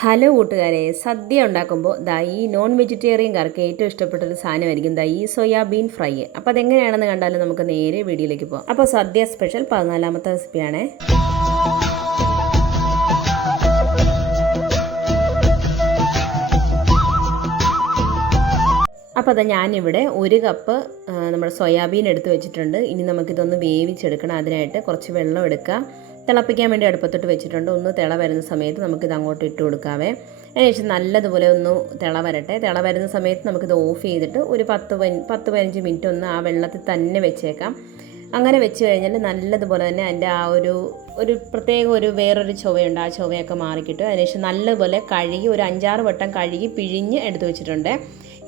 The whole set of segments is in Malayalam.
ഹലോ കൂട്ടുകാരെ സദ്യ ഉണ്ടാക്കുമ്പോൾ ദാ ഈ നോൺ വെജിറ്റേറിയൻകാർക്ക് ഏറ്റവും ഇഷ്ടപ്പെട്ട ഒരു സാധനമായിരിക്കും ദാ ഈ സോയാബീൻ ഫ്രൈ. അപ്പോൾ അതെങ്ങനെയാണെന്ന് കണ്ടാലും നമുക്ക് നേരെ വീഡിയോയിലേക്ക് പോകാം. അപ്പോൾ സദ്യ സ്പെഷ്യൽ പതിനാലാമത്തെ റെസിപ്പിയാണേ അപ്പോൾ അതാ ഞാനിവിടെ ഒരു കപ്പ് നമ്മുടെ സോയാബീൻ എടുത്ത് വെച്ചിട്ടുണ്ട്. ഇനി നമുക്കിതൊന്ന് വേവിച്ചെടുക്കണം. അതിനായിട്ട് കുറച്ച് വെള്ളം എടുക്കുക. തിളപ്പിക്കാൻ വേണ്ടി അടുപ്പത്തോട്ട് വെച്ചിട്ടുണ്ട്. ഒന്ന് തിള വരുന്ന സമയത്ത് നമുക്കിത് അങ്ങോട്ട് ഇട്ട് കൊടുക്കാവേ. അതിനുശേഷം നല്ലതുപോലെ ഒന്ന് തിള വരട്ടെ. തിള വരുന്ന സമയത്ത് നമുക്കിത് ഓഫ് ചെയ്തിട്ട് ഒരു പത്ത് പത്ത് പതിനഞ്ച് മിനിറ്റ് ഒന്ന് ആ വെള്ളത്തിൽ തന്നെ വെച്ചേക്കാം. അങ്ങനെ വെച്ച് കഴിഞ്ഞാൽ നല്ലതുപോലെ തന്നെ അതിന്റെ ആ ഒരു ഒരു പ്രത്യേക ഒരു വേറൊരു ചുവയുണ്ട്. ആ ചുവയൊക്കെ മാറിക്കിട്ടും. അതിനുശേഷം നല്ലതുപോലെ കഴുകി ഒരു അഞ്ചാറ് വട്ടം കഴുകി പിഴിഞ്ഞ് എടുത്തു വെച്ചിട്ടുണ്ട്.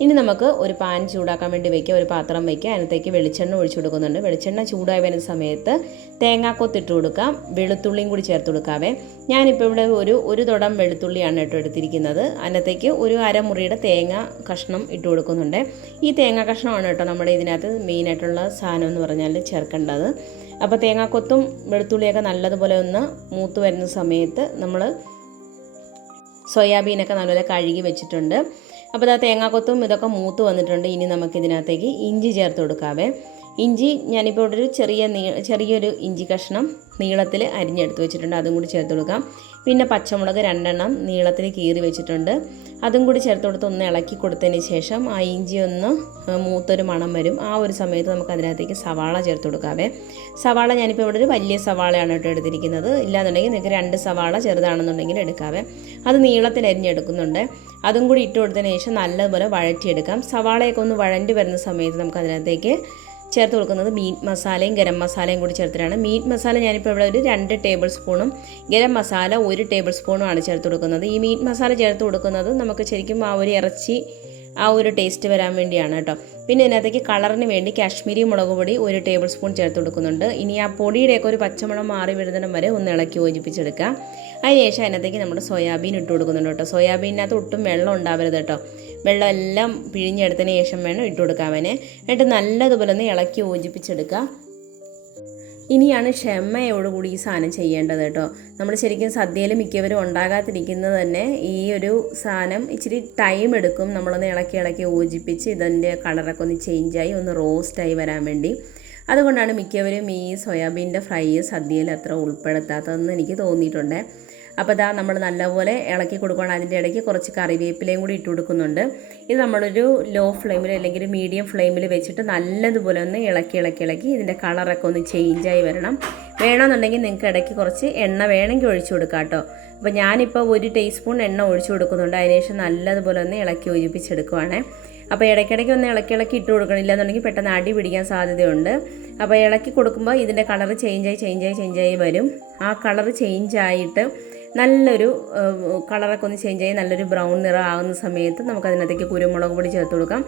ഇനി നമുക്ക് ഒരു പാൻ ചൂടാക്കാൻ വേണ്ടി വയ്ക്കുക ഒരു പാത്രം വയ്ക്കുക അതിനകത്തേക്ക് വെളിച്ചെണ്ണ ഒഴിച്ചു കൊടുക്കുന്നുണ്ട്. വെളിച്ചെണ്ണ ചൂടായി വരുന്ന സമയത്ത് തേങ്ങാക്കൊത്ത് ഇട്ട് കൊടുക്കാം വെളുത്തുള്ളിയും കൂടി ചേർത്ത് കൊടുക്കാവേ. ഞാനിപ്പോൾ ഇവിടെ ഒരു ഒരു തുടം വെളുത്തുള്ളിയാണ് കേട്ടോ എടുത്തിരിക്കുന്നത്. അതിനകത്തേക്ക് ഒരു അരമുറിയുടെ തേങ്ങ കഷ്ണം ഇട്ട് കൊടുക്കുന്നുണ്ട്. ഈ തേങ്ങ കഷ്ണമാണ് കേട്ടോ നമ്മുടെ ഇതിനകത്ത് മെയിനായിട്ടുള്ള സാധനം എന്ന് പറഞ്ഞാൽ ചേർക്കേണ്ടത്. അപ്പോൾ തേങ്ങാക്കൊത്തും വെളുത്തുള്ളിയൊക്കെ നല്ലതുപോലെ ഒന്ന് മൂത്ത് വരുന്ന സമയത്ത് നമ്മൾ സോയാബീനൊക്കെ നല്ലപോലെ കഴുകി വെച്ചിട്ടുണ്ട്. അപ്പോൾ ഇതാ തേങ്ങാക്കൊത്തും ഇതൊക്കെ മൂത്ത് വന്നിട്ടുണ്ട്. ഇനി നമുക്കിതിനകത്തേക്ക് ഇഞ്ചി ചേർത്ത് കൊടുക്കാവേ. ഇഞ്ചി ഞാനിപ്പോൾ ഇവിടെ ഒരു ചെറിയ നീ ചെറിയൊരു ഇഞ്ചി കഷ്ണം നീളത്തിൽ അരിഞ്ഞെടുത്ത് വെച്ചിട്ടുണ്ട്. അതും കൂടി ചേർത്ത് കൊടുക്കാം. പിന്നെ പച്ചമുളക് രണ്ടെണ്ണം നീളത്തിൽ കീറി വെച്ചിട്ടുണ്ട്. അതും കൂടി ചേർത്ത് കൊടുത്ത് ഒന്ന് ഇളക്കി കൊടുത്തതിന് ശേഷം ആ ഇഞ്ചി ഒന്ന് മൂത്തൊരു മണം വരും. ആ ഒരു സമയത്ത് നമുക്ക് അതിനകത്തേക്ക് സവാള ചേർത്ത് കൊടുക്കാവേ. സവാള ഞാനിപ്പോൾ ഇവിടെ ഒരു വലിയ സവാളയാണ് കേട്ടോ എടുത്തിരിക്കുന്നത്. ഇല്ലാന്നുണ്ടെങ്കിൽ നിങ്ങൾക്ക് രണ്ട് സവാള ചെറുതാണെന്നുണ്ടെങ്കിൽ എടുക്കാവേ. അത് നീളത്തിൽ അരിഞ്ഞെടുക്കുന്നുണ്ട്. അതും കൂടി ഇട്ട് കൊടുത്തതിന് ശേഷം നല്ലതുപോലെ വഴറ്റിയെടുക്കാം. സവാളയൊക്കെ ഒന്ന് വഴണ്ടി വരുന്ന സമയത്ത് നമുക്ക് അതിനകത്തേക്ക് ചേർത്ത് കൊടുക്കുന്നത് മീറ്റ് മസാലയും ഗരം മസാലയും കൂടി ചേർത്തിട്ടാണ്. മീറ്റ് മസാല ഞാനിപ്പോൾ ഇവിടെ ഒരു രണ്ട് ടേബിൾ സ്പൂണും ഗരം മസാല ഒരു ടേബിൾ സ്പൂണുമാണ് ചേർത്ത് കൊടുക്കുന്നത്. ഈ മീറ്റ് മസാല ചേർത്ത് കൊടുക്കുന്നത് നമുക്ക് ശരിക്കും ആ ഒരു ഇറച്ചി ആ ഒരു ടേസ്റ്റ് വരാൻ വേണ്ടിയാണ് കേട്ടോ. പിന്നെ ഇതിനകത്തേക്ക് കളറിന് വേണ്ടി കാശ്മീരി മുളക് പൊടി ഒരു ടേബിൾ സ്പൂൺ ചേർത്ത് കൊടുക്കുന്നുണ്ട്. ഇനി ആ പൊടിയുടെയൊക്കെ ഒരു പച്ചമുളക് മാറി വരുന്നിടം വരെ ഒന്ന് ഇളക്കി യോജിപ്പിച്ചെടുക്കാം അതിനുശേഷം അതിനകത്തേക്ക് നമ്മുടെ സോയാബീൻ ഇട്ട് കൊടുക്കുന്നുണ്ട് കേട്ടോ. സോയാബീനകത്ത് ഒട്ടും വെള്ളം ഉണ്ടാവരുത് കേട്ടോ. വെള്ളം എല്ലാം പിഴിഞ്ഞെടുത്തതിന് ശേഷം വേണം ഇട്ട് കൊടുക്കാവനെ. എന്നിട്ട് നല്ലതുപോലെ ഒന്ന് ഇളക്കി യോജിപ്പിച്ചെടുക്കുക ഇനിയാണ് ക്ഷമയോടുകൂടി ഈ സാധനം ചെയ്യേണ്ടത് കേട്ടോ. നമ്മൾ ശരിക്കും സദ്യയിൽ മിക്കവരും ഉണ്ടാകാതിരിക്കുന്നത് തന്നെ ഈ ഒരു സാധനം ഇച്ചിരി ടൈം എടുക്കും നമ്മളൊന്ന് ഇളക്കി ഇളക്കി യോജിപ്പിച്ച് ഇതിന്റെ കളറൊക്കെ ഒന്ന് ചേഞ്ചായി ഒന്ന് റോസ്റ്റായി വരാൻ വേണ്ടി. അതുകൊണ്ടാണ് മിക്കവരും ഈ സോയാബീന്റെ ഫ്രൈ സദ്യയിൽ അത്ര ഉൾപ്പെടുത്താത്തതെന്ന് എനിക്ക് തോന്നിയിട്ടുണ്ട്. അപ്പോൾ ഇതാ നമ്മൾ നല്ലപോലെ ഇളക്കി കൊടുക്കുകയാണ് അതിന്റെ ഇടയ്ക്ക് കുറച്ച് കറിവേപ്പിലയും കൂടി ഇട്ട് കൊടുക്കുന്നുണ്ട്. ഇത് നമ്മളൊരു ലോ ഫ്ലെയിമിൽ അല്ലെങ്കിൽ മീഡിയം ഫ്ലെയിമിൽ വെച്ചിട്ട് നല്ലതുപോലെ ഒന്ന് ഇളക്കി ഇളക്കി ഇളക്കി ഇതിന്റെ കളറൊക്കെ ഒന്ന് ചേഞ്ചായി വരണം. വേണമെന്നുണ്ടെങ്കിൽ നിങ്ങൾക്ക് ഇടയ്ക്ക് കുറച്ച് എണ്ണ വേണമെങ്കിൽ ഒഴിച്ചു കൊടുക്കാം കേട്ടോ. അപ്പോൾ ഞാനിപ്പോൾ ഒരു ടീസ്പൂൺ എണ്ണ ഒഴിച്ചു കൊടുക്കുന്നുണ്ട്. അതിനുശേഷം നല്ലതുപോലെ ഒന്ന് ഇളക്കി യോജിപ്പിച്ചെടുക്കുവാണേ. അപ്പോൾ ഇടയ്ക്കിടയ്ക്ക് ഒന്ന് ഇളക്കി ഇളക്കി ഇട്ട് കൊടുക്കണില്ല എന്നുണ്ടെങ്കിൽ പെട്ടെന്ന് അടി പിടിക്കാൻ സാധ്യതയുണ്ട്. അപ്പോൾ ഇളക്കി കൊടുക്കുമ്പോൾ ഇതിന്റെ കളർ ചേഞ്ചായി ചേഞ്ചായി ചേഞ്ചായി വരും. ആ കളർ ചേഞ്ചായിട്ട് നല്ലൊരു കളറൊക്കെ ഒന്ന് ചേഞ്ച് ആയി നല്ലൊരു ബ്രൗൺ നിറം ആകുന്ന സമയത്ത് നമുക്ക് അതിനകത്തേക്ക് കുരുമുളക് പൊടി ചേർത്ത് കൊടുക്കാം.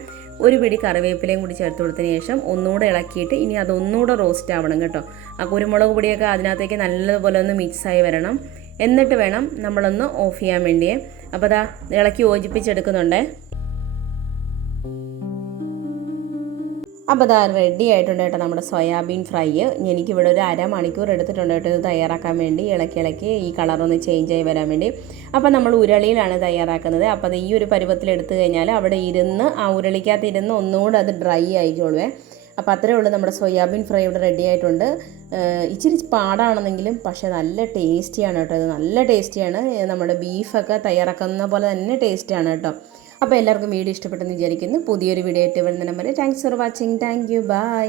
ഒരു പിടി കറിവേപ്പിലയും കൂടി ചേർത്ത് കൊടുത്തതിന് ശേഷം ഒന്നുകൂടെ ഇളക്കിയിട്ട് ഇനി അതൊന്നുകൂടെ റോസ്റ്റ് ആവണം കേട്ടോ. ആ കുരുമുളക് പൊടിയൊക്കെ അതിനകത്തേക്ക് നല്ലതുപോലെ ഒന്ന് മിക്സായി വരണം. എന്നിട്ട് വേണം നമ്മളൊന്ന് ഓഫ് ചെയ്യാൻ വേണ്ടിയേ. അപ്പോൾ അതാ ഇളക്കി യോജിപ്പിച്ചെടുക്കുന്നുണ്ടേ. അപ്പോൾ അത് റെഡി ആയിട്ടുണ്ട് കേട്ടോ നമ്മുടെ സോയാബീൻ ഫ്രൈ എനിക്കിവിടെ ഒരു അരമണിക്കൂർ എടുത്തിട്ടുണ്ട് കേട്ടോ ഇത് തയ്യാറാക്കാൻ വേണ്ടി. ഇളക്കി ഇളക്കി ഈ കളറൊന്ന് ചേഞ്ച് ആയി വരാൻ വേണ്ടി. അപ്പോൾ നമ്മൾ ഉരളിയിലാണ് തയ്യാറാക്കുന്നത്. അപ്പോൾ അത് ഈ ഒരു പരുവത്തിൽ എടുത്തു കഴിഞ്ഞാൽ അവിടെ ഇരുന്ന് ആ ഉരുളിക്കകത്ത് ഇരുന്ന് ഒന്നുകൂടെ അത് ഡ്രൈ ആയിക്കോളുവേ. അപ്പോൾ അത്രേ ഉള്ളൂ നമ്മുടെ സോയാബീൻ ഫ്രൈ ഇവിടെ റെഡി ആയിട്ടുണ്ട്. ഇച്ചിരി പാടാണെന്നെങ്കിലും പക്ഷേ നല്ല ടേസ്റ്റിയാണ് കേട്ടോ ഇത്. നല്ല ടേസ്റ്റിയാണ് നമ്മുടെ ബീഫൊക്കെ തയ്യാറാക്കുന്ന പോലെ തന്നെ ടേസ്റ്റിയാണ് കേട്ടോ. അപ്പോൾ എല്ലാവർക്കും വീഡിയോ ഇഷ്ടപ്പെട്ടെന്ന് വിചാരിക്കുന്നു. പുതിയൊരു വീഡിയോ ആയിട്ട് വരുന്ന number thanks for watching thank you bye